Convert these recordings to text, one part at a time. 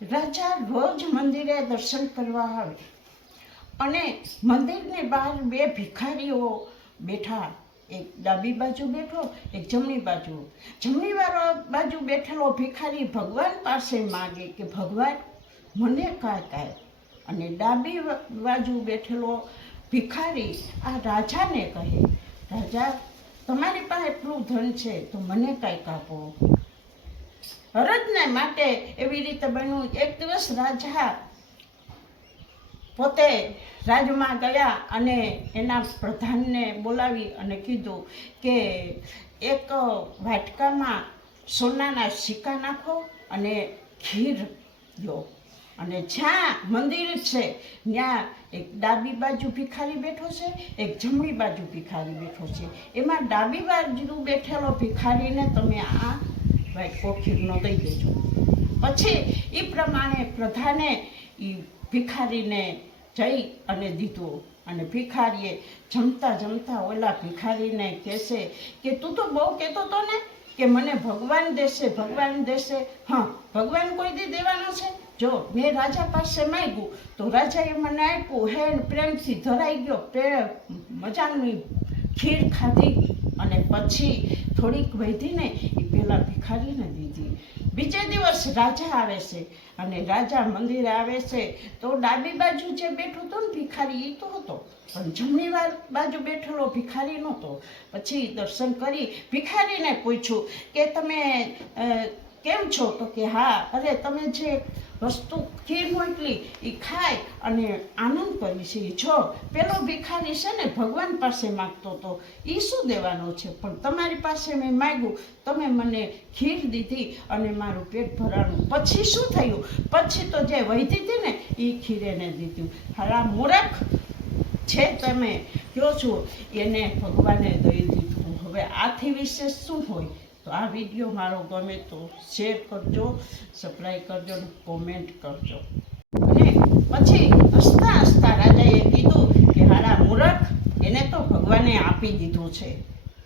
રાજા રોજ મંદિરે દર્શન કરવા આવે અને મંદિરની બહાર બે ભિખારીઓ બેઠા, એક ડાબી બાજુ બેઠો, એક જમણી બાજુ. જમણી બાજુ બેઠેલો ભિખારી ભગવાન પાસે માગે કે ભગવાન મને કાંઈ. અને ડાબી બાજુ બેઠેલો ભિખારી આ રાજાને કહે, રાજા તમારી પાસે એટલું ધન છે તો મને કાંઈક આપો. હરજને માટે એવી રીતે બન્યું. એક દિવસ રાજા પોતે રાજમાં ગયા અને એના પ્રધાનને બોલાવી અને કીધું કે એક વાટકામાં સોનાના સિક્કા નાખો અને ખીર દો. અને જ્યાં મંદિર છે ત્યાં એક ડાબી બાજુ ભિખારી બેઠો છે, એક જમણી બાજુ ભિખારી બેઠો છે. એમાં ડાબી બાજુ બેઠેલો ભિખારીને તમે આ વાટકો ખીરનો દઈ દેજો. પછી એ પ્રમાણે પ્રધાને એ ભિખારીને જઈ અને દીધું. અને ભિખારીએ જમતા જમતા ઓલા ભિખારીને કહેશે કે તું તો બહુ કહેતો હતો ને કે મને ભગવાન દેશે, ભગવાન દેશે. હા, ભગવાન કોઈ દી દેવાનો છે? જો મેં રાજા પાસે માંગ્યું તો રાજાએ મને આપ્યું, હેન પ્રેમથી ધરાઈ ગયો, મજાની ખીર ખાધી અને પછી થોડીક વધીને એ પેલા ભિખારીને દીધી. બીજે દિવસ રાજા આવે છે અને રાજા મંદિરે આવે છે તો ડાબી બાજુ જે બેઠો હતો ને ભિખારી એ તો હતો, પણ જમણી બાજુ બેઠેલો ભિખારી નહોતો. પછી દર્શન કરી ભિખારીને પૂછ્યું કે તમે કેમ છો? તો કે હા, અરે તમે જે વસ્તુ ખીર મોકલી એ ખાઈ અને આનંદ કરી છે. જો પેલો ભિખારી છે ને ભગવાન પાસે માગતો હતો, એ શું દેવાનો છે? પણ તમારી પાસે મેં માગ્યું, તમે મને ખીર દીધી અને મારું પેટ ભરાણું. પછી શું થયું? પછી તો જે વધી હતી ને એ ખીર એને દીધું. હારા મૂરખ છે તમે કહો છો એને ભગવાને દઈ દીધું. હવે આથી વિશેષ શું હોય? તો આ વિડીયો મારો ગમે તો શેર કરજો, સબસ્ક્રાઈબ કરજો અને કોમેન્ટ કરજો. અને પછી હસતા હસતા રાજાએ કીધું કે હારા મૂરખ, એને તો ભગવાને આપી દીધું છે.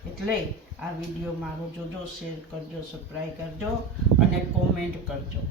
એટલે આ વિડીયો મારો જોજો, શેર કરજો, સબસ્ક્રાઈબ કરજો અને કોમેન્ટ કરજો.